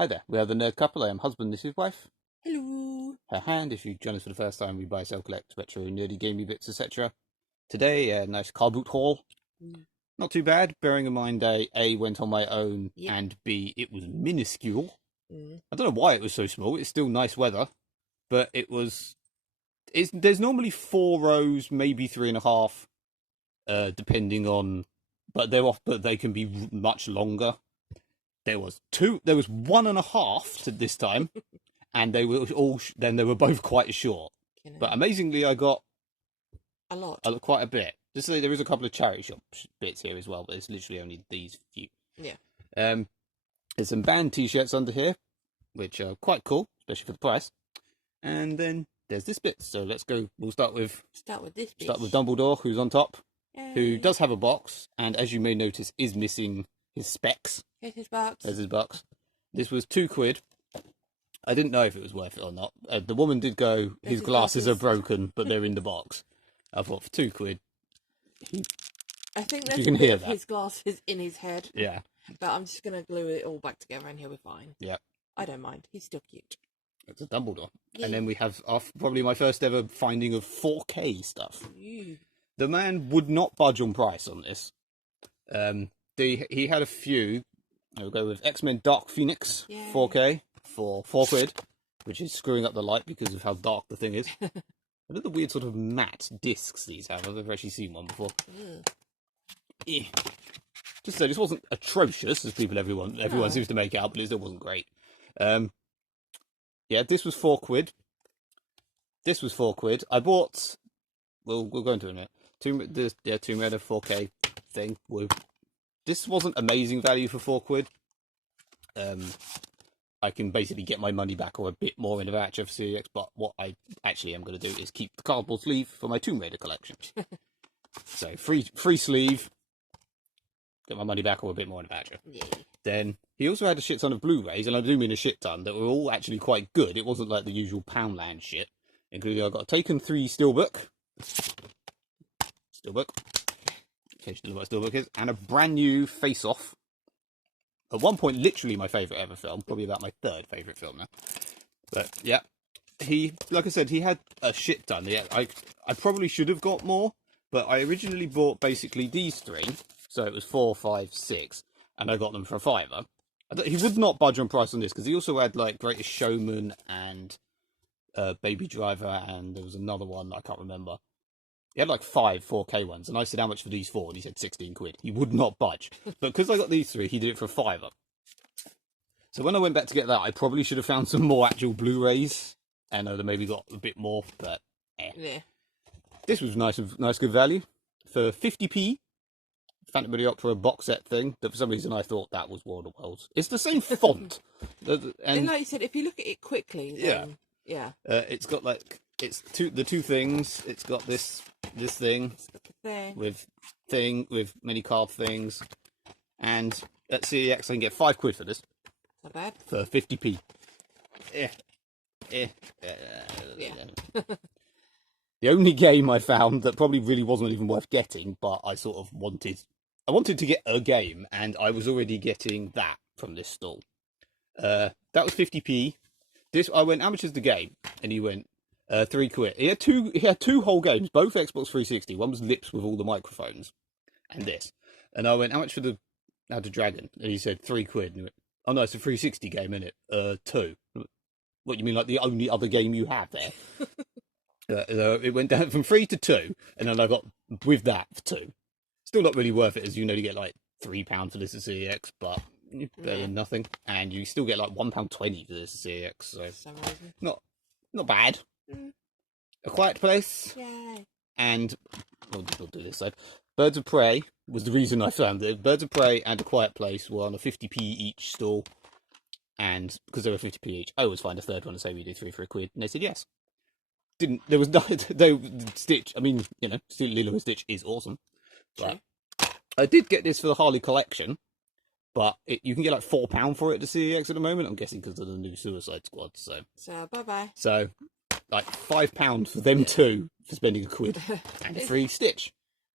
Hi there, we are the Nerd Couple. I am husband, this is wife. Hello. Her hand, if you join us for the first time, we buy, sell, collect, retro, nerdy, gamey bits, etc. Today, a nice Carboot haul. Not too bad, bearing in mind I A, went on my own, and B, it was minuscule. I don't know why it was so small, it's still nice weather, but there's normally 4 rows, maybe 3.5, depending on, but they can be much longer. There was 1.5 this time, and they were they were both quite short. But amazingly, I got a lot, quite a bit. Just so there is a couple of charity shop bits here as well, but it's literally only these few. Yeah. There's some band t-shirts under here, which are quite cool, especially for the price. And then there's this bit. So let's go. We'll start with this bit. Start with Dumbledore, who's on top, Yay. who does have a box, and as you may notice, is missing his specs. Here's his box. There's his box. This was £2. I didn't know if it was worth it or not. The woman did go, his glasses are broken, but they're in the box. I thought for £2, I think there's you can a bit hear of that. his glasses in his head. Yeah. But I'm just going to glue it all back together and he'll be fine. Yeah. I don't mind. He's still cute. It's a Dumbledore. Yeah. And then we have probably my first ever finding of 4K stuff. Ew. The man would not budge on price on this. He had a few. I'll go with X-Men Dark Phoenix, Yay. 4K, for £4, which is screwing up the light because of how dark the thing is. I know the weird sort of matte discs these have. I've never actually seen one before. Eh. Just so this wasn't atrocious, as everyone seems to make out, but it still wasn't great. Yeah, this was £4. This was £4. I bought. We'll go into it in a minute. Tomb Raider 4K thing. This wasn't amazing value for £4. I can basically get my money back or a bit more in a voucher for Series X, but what I actually am going to do is keep the cardboard sleeve for my Tomb Raider collection. So free sleeve, get my money back or a bit more in a voucher. Yeah. Then he also had a shit ton of Blu-rays, and I do mean a shit ton, that were all actually quite good. It wasn't like the usual Poundland shit. Including I got a Taken 3 Steelbook. In case you don't know what a Steelbook is. And a brand new Face Off. At one point, literally my favourite ever film. Probably about my 3rd favourite film now. But, yeah. Like I said, he had a shit ton. Yeah, I probably should have got more. But I originally bought basically these 3. So it was 4, 5, 6. And I got them for a £5. He would not budge on price on this. Because he also had, like, Greatest Showman and Baby Driver. And there was another one I can't remember. He had like 5 4K ones, and I said, how much for these 4? And he said £16. He would not budge. But because I got these 3, he did it for a £5. So when I went back to get that, I probably should have found some more actual Blu-rays, and I'd have maybe got a bit more, but Yeah. This was nice good value. For 50p, Phantom of the Opera box set thing, that for some reason I thought that was War of the Worlds. It's the same font. And like you said, if you look at it quickly, then, yeah. It's got like... It's the two things. It's got this thing with many card things, and at CEX I can get £5 for this. Not bad. For 50p. Yeah. The only game I found that probably really wasn't even worth getting, but I sort of wanted to get a game, and I was already getting that from this stall. That was 50p. I went, how much is the game? And he went, £3. He had two whole games, both Xbox 360. One was Lips with all the microphones, and this. And I went, how much for the How to Dragon? And he said £3. And he went, oh no, it's a 360 game, isn't it? 2. What, you mean like the only other game you have there? It went down from 3 to 2, and then I got with that for 2. Still not really worth it, as you know, you get like £3 for this at CEX, but better than nothing. And you still get like £1.20 for this at CEX, so not bad. A Quiet Place. Yay. And we'll do this side. Birds of Prey was the reason I found it. Birds of Prey and A Quiet Place were on a 50p each stall, and because they were 50p each, I always find a third one and say we do 3 for £1, and they said yes. There was no Stitch. I mean, you know, Lilo and Stitch is awesome. But I did get this for the Harley collection, but you can get like £4 for it at the CEX at the moment. I'm guessing because of the new Suicide Squad. So bye. So like £5 for them two for spending £1 and a free Stitch.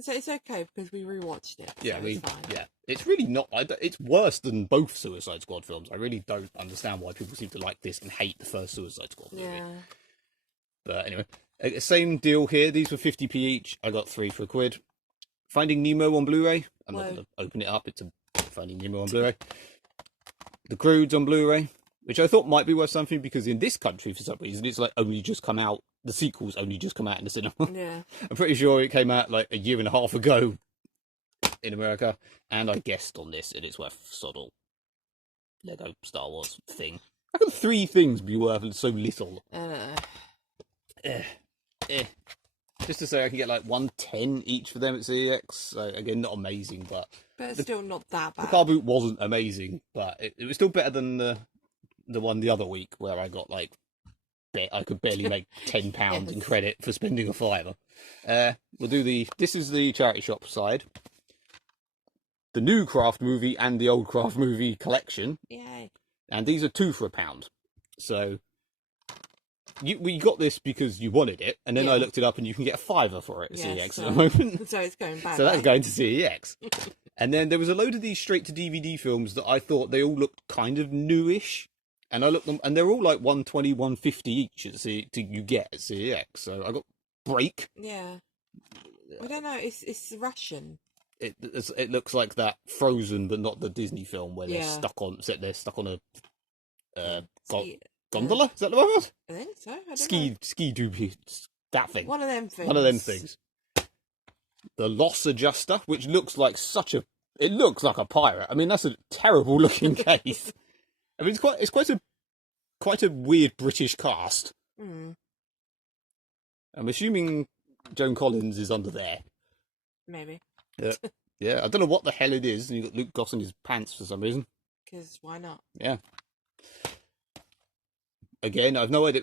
So it's okay because we rewatched it. Yeah, so it's fine. It's really not. It's worse than both Suicide Squad films. I really don't understand why people seem to like this and hate the first Suicide Squad movie. Yeah. But anyway, same deal here. These were 50p each. I got 3 for a quid. Finding Nemo on Blu-ray. I'm not going to open it up. It's a Finding Nemo on Blu-ray. The Croods on Blu-ray, which I thought might be worth something because in this country, for some reason, it's like only just come out. The sequels only just come out in the cinema. Yeah. I'm pretty sure it came out like a year and a half ago in America, and I guessed on this, and it's worth sod all. Lego Star Wars thing. How can 3 things be worth so little? Just to say, I can get like 110 each for them at CEX. So again, not amazing, but it's still not that bad. The Carboot wasn't amazing, but it was still better than the one the other week where I got like I could barely make £10 in credit for spending a fiver. We'll do this is the charity shop side. The new Craft movie and the old Craft movie collection. Yay. And these are 2 for £1. So we got this because you wanted it, and then I looked it up and you can get a fiver for it at CEX at the moment. So it's going back. So that's going to CEX. And then there was a load of these straight to DVD films that I thought they all looked kind of newish. And I looked them, and they're all like 120, 150 each you get at CEX. So I got Break. Yeah. I don't know. It's Russian. It looks like that Frozen, but not the Disney film where they're stuck on a gondola. Is that the word? I think so. I don't know. Ski doobie. That thing. One of them things. One of them things. The Loss Adjuster, which looks like it looks like a pirate. I mean, that's a terrible looking case. I mean, it's quite a weird British cast. Mm. I'm assuming Joan Collins is under there. Maybe. Yeah. I don't know what the hell it is. And you got Luke Goss in his pants for some reason. Because why not? Yeah. Again, I've no idea.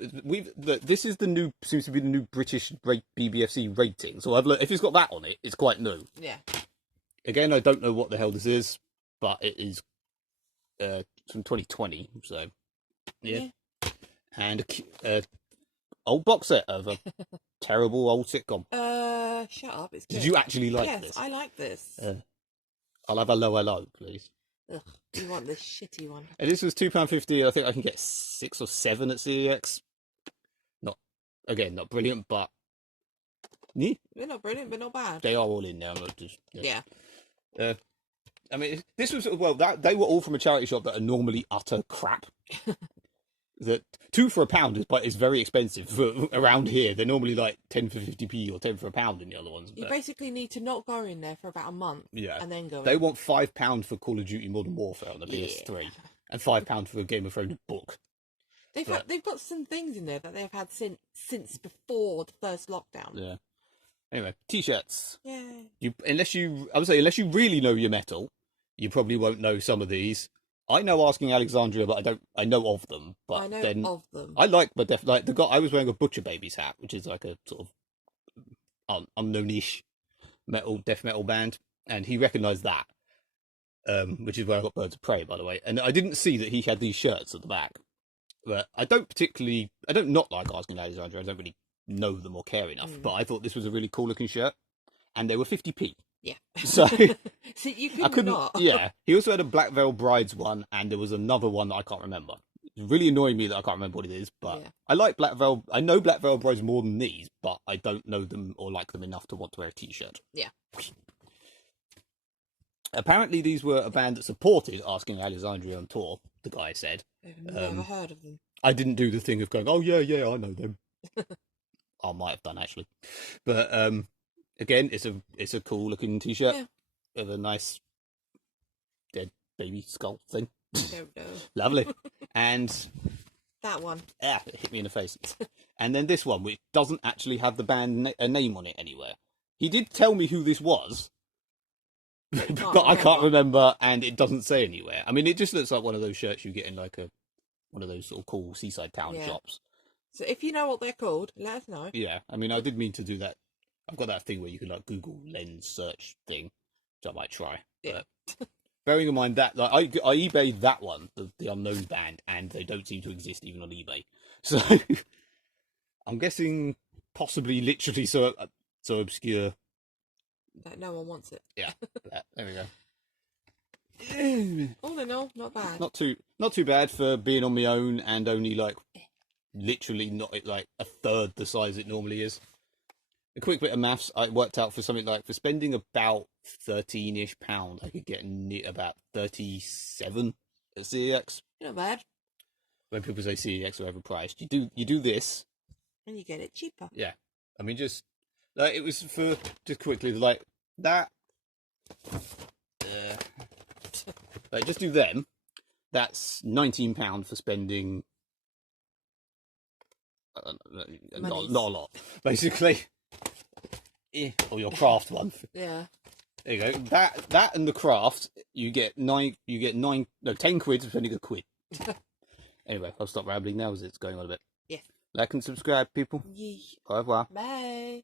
This is seems to be the new British BBFC rating. So if it's got that on it, it's quite new. Yeah. Again, I don't know what the hell this is, but it is from 2020. So yeah. And old box set of a terrible old sitcom. Shut up. It's good. Did you actually like this? Yes, I like this. I'll have a low, please. Ugh, you want the shitty one. And this was £2.50. I think I can get 6 or 7 at CEX. Not brilliant, but they're not brilliant, but not bad. They are all in there. I'm not just yeah. I mean, this was they were all from a charity shop that are normally utter crap. That 2 for £1 is very expensive for around here. They're normally like 10 for 50p or 10 for £1 in the other ones. You basically need to not go in there for about a month. Yeah. And then go They want £5 for Call of Duty Modern Warfare on the PS3 and £5 for a Game of Thrones book. They've got some things in there that they've had since before the first lockdown. Yeah. Anyway, t-shirts. Yeah. Unless you really know your metal, you probably won't know some of these. I know Asking Alexandria, but I know of them. But I know of them. I like the guy. I was wearing a Butcher Babies hat, which is like a sort of unknown-ish death metal band, and he recognised that, which is where I got Birds of Prey, by the way. And I didn't see that he had these shirts at the back. But I don't not like Asking Alexandria. I don't really know them or care enough. But I thought this was a really cool looking shirt, and they were 50p. Yeah. So, so you couldn't not. Yeah. He also had a Black Veil Brides one, and there was another one that I can't remember. It's really annoying me that I can't remember what it is, but I like Black Veil. I know Black Veil Brides more than these, but I don't know them or like them enough to want to wear a t-shirt. Yeah. Apparently, these were a band that supported Asking Alexandria on tour, the guy said. I've never heard of them. I didn't do the thing of going, oh, yeah, I know them. I might have done, actually. But, again, it's a cool looking t-shirt with a nice dead baby skull thing. Lovely. And that one. Yeah, it hit me in the face. And then this one, which doesn't actually have the band a name on it anywhere. He did tell me who this was, but I can't remember, and it doesn't say anywhere. I mean, it just looks like one of those shirts you get in like one of those sort of cool seaside town shops. So if you know what they're called, let us know. Yeah, I mean, I did mean to do that. I've got that thing where you can like Google lens search thing, which I might try. Yeah. But bearing in mind that, like, I eBayed that one, the unknown band, and they don't seem to exist even on eBay. So I'm guessing possibly literally so obscure that no one wants it. Yeah, there we go. All in all, not bad. not too bad for being on my own and only like literally not like a third the size it normally is. A quick bit of maths, I worked out for something like for spending about £13-ish, I could get about 37 at CEX. Not bad. When people say CEX are overpriced, you do this, And you get it cheaper. yeah. I mean, just like it was for just quickly like that. Like just do them. That's £19 for spending. Not a lot, basically. Or your craft one. Yeah. There you go. That and the craft, you get 10 quid for spending a quid. Anyway, I'll stop rambling now as it's going on a bit. Yeah. Like and subscribe, people. Yeah. Au revoir. Bye.